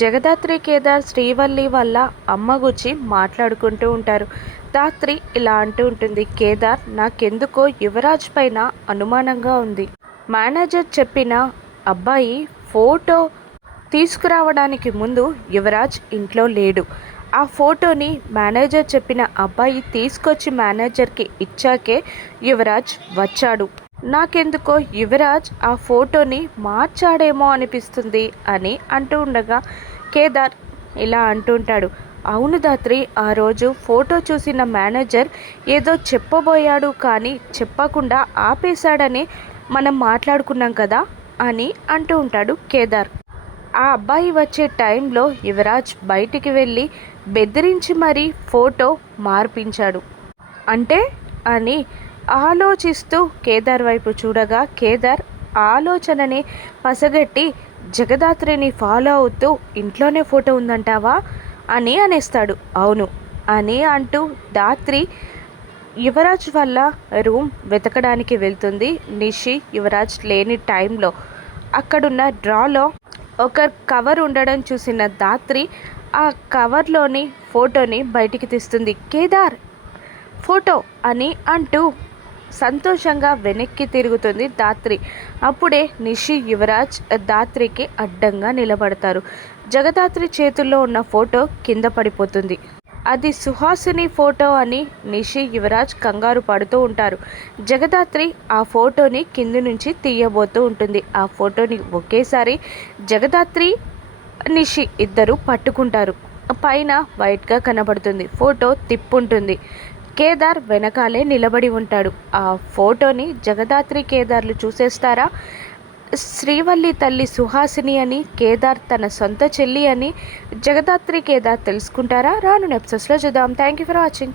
జగదాత్రి కేదార్ శ్రీవల్లి వాళ్ళ అమ్మ గురించి మాట్లాడుకుంటూ ఉంటారు. ధాత్రి ఇలా అంటూ ఉంటుంది, కేదార్ నాకెందుకో యువరాజ్ పైన అనుమానంగా ఉంది. మేనేజర్ చెప్పిన అబ్బాయి ఫోటో తీసుకురావడానికి ముందు యువరాజ్ ఇంట్లో లేడు. ఆ ఫోటోని మేనేజర్ చెప్పిన అబ్బాయి తీసుకొచ్చి మేనేజర్కి ఇచ్చాకే యువరాజ్ వచ్చాడు. నాకెందుకో యువరాజ్ ఆ ఫోటోని మార్చాడేమో అనిపిస్తుంది అని అంటూ ఉండగా కేదార్ ఇలా అంటుంటాడు, అవును ధాత్రి, ఆ రోజు ఫోటో చూసిన మేనేజర్ ఏదో చెప్పబోయాడు కానీ చెప్పకుండా ఆపేశాడని మనం మాట్లాడుకున్నాం కదా అని అంటూ ఉంటాడు కేదార్. ఆ అబ్బాయి వచ్చే టైంలో యువరాజ్ బయటికి వెళ్ళి బెదిరించి మరీ ఫోటో మార్పించాడు అంటే అని ఆలోచిస్తూ కేదార్ వైపు చూడగా కేదార్ ఆలోచనని పసగట్టి జగదాత్రిని ఫాలో అవుతూ ఇంట్లోనే ఫోటో ఉందంటావా అని అనేస్తాడు. అవును అని అంటూ ధాత్రి యువరాజ్ వల్ల రూమ్ వెతకడానికి వెళ్తుంది. నిషి యువరాజ్ లేని టైంలో అక్కడున్న డ్రాలో ఒక కవర్ ఉండడం చూసిన ధాత్రి ఆ కవర్లోని ఫోటోని బయటికి తీస్తుంది. కేదార్ ఫోటో అని అంటూ సంతోషంగా వెనక్కి తిరుగుతుంది ధాత్రి. అప్పుడే నిషి యువరాజ్ ధాత్రికి అడ్డంగా నిలబడతారు. జగదాత్రి చేతుల్లో ఉన్న ఫోటో కింద పడిపోతుంది. అది సుహాసిని ఫోటో అని నిషి యువరాజ్ కంగారు పడుతూ ఉంటారు. జగదాత్రి ఆ ఫోటోని కింది నుంచి తీయబోతూ ఉంటుంది. ఆ ఫోటోని ఒకేసారి జగదాత్రి నిషి ఇద్దరు పట్టుకుంటారు. పైన వైట్గా కనబడుతుంది. ఫోటో తిప్పుంటుంది. కేదార్ వెనకాలే నిలబడి ఉంటాడు. ఆ ఫోటోని జగదాత్రి కేదార్లు చూసేస్తారా? శ్రీవల్లి తల్లి సుహాసిని అని, కేదార్ తన సొంత చెల్లి అని జగదాత్రి కేదార్ తెలుసుకుంటారా? రాను ఎపిసోడ్స్లో చూద్దాం. Thank you for watching.